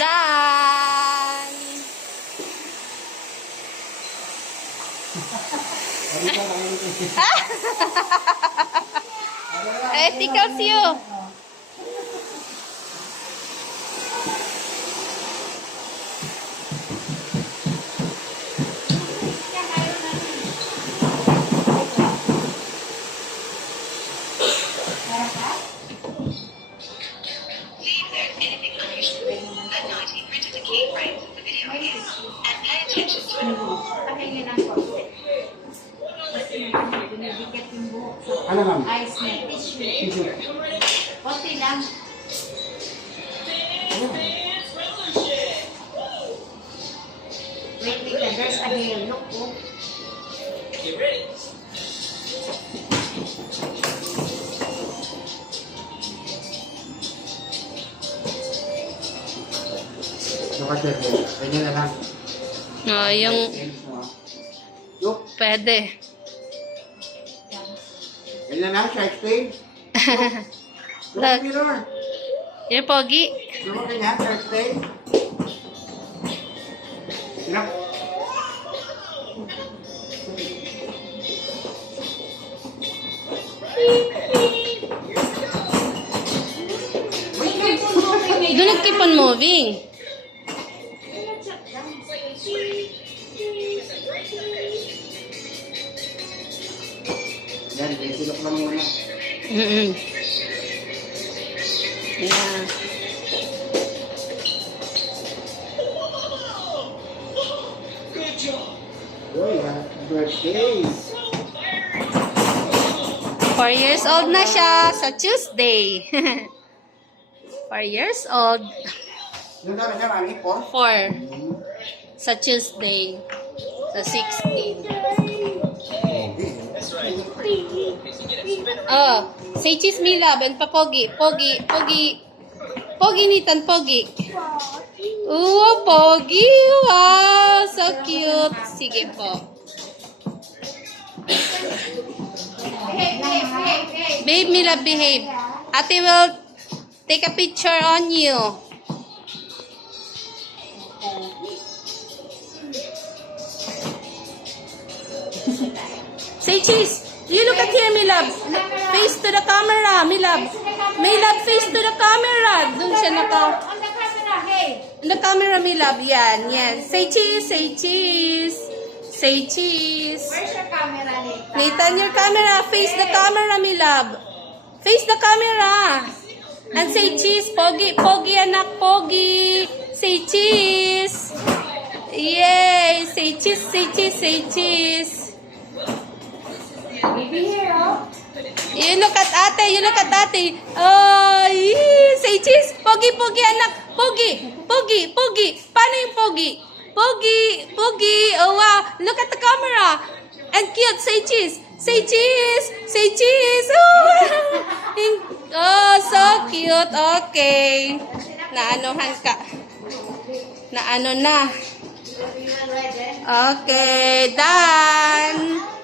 Done! It tickles you. Ano ma'am? Ice na tissue. Konti lang. Wait, there's a hair. Look, oh. Sir, ganyan na lang. Yung Look, pwede. ganyan na lang, shark fin. Look. Mirror. Yung pogi. Look, ganyan, shark fin. Look. Do not keep on moving. Yan, silok lang muna. Yeah. Uy, happy birthday. 4 years old na siya sa Tuesday. 4 years old. Yung dami siya, mami, 4? 4 sa Tuesday. Sa 16. Oh, say cheese me love and papogi. Pogi, pogi. Pogi nitan, pogi. Oh, pogi. Wow, so cute. Sige po. Babe, me love, behave. Ate will take a picture on you. Say cheese. You look at here, me love. Face to the camera, me love. Me love, face to the camera. Doon siya naka... On the camera, hey. In the camera, me love. Yan, yan. Say cheese, say cheese. Say cheese. Where's your camera, Nathan? Nathan, your camera. Face the camera, me love. Face the camera. And say cheese. Pogi, pogi, anak, pogi. Say cheese. Yay. Say cheese, say cheese, say cheese. Baby here, oh. You look at ate, you look at ate. Oh, say cheese. Pogi, pogi, anak. Pogi, pogi, pogi. Paano yung pogi? Pogi, pogi. Oh, wow. Look at the camera. And cute. Say cheese. Say cheese. Say cheese. Oh, so cute. Okay. Naanohan ka. Naano na. Okay, done.